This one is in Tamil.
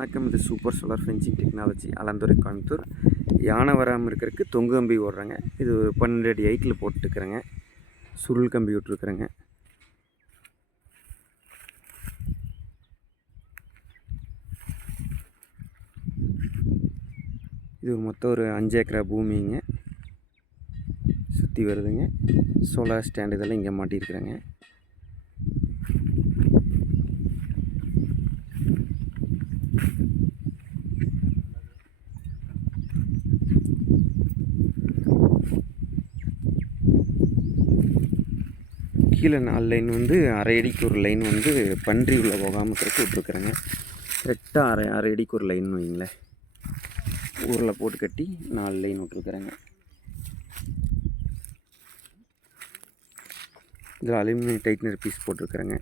வணக்கம். இது super solar fencing technology Alanthurai Coimbatore. யானை வராமல் இருக்கிறதுக்கு தொங்கு கம்பி ஓடுறேங்க. இது 12 அடி ஹைட்டில் போட்டுருக்குறேங்க. சுருள் கம்பி விட்டுருக்குறேங்க. இது மொத்தம் ஒரு 5 ஏக்கரா பூமிங்க. சுற்றி வருதுங்க. சோலார் ஸ்டாண்ட் இதெல்லாம் இங்கே மாட்டியிருக்குறேங்க. கீழே 4 லைன் வந்து அரை அடிக்கு ஒரு லைன் வந்து பன்றி உள்ள போகாமல் இருக்கிறதுக்கு விட்ருக்குறேங்க. கரெக்டாக அரை அடிக்கு ஒரு லைன் வைங்களேன். ஊரில் போட்டு கட்டி 4 லைன் விட்ருக்குறேங்க. இதில் அலுமினியம் டைட்னர் பீஸ் போட்டிருக்குறேங்க.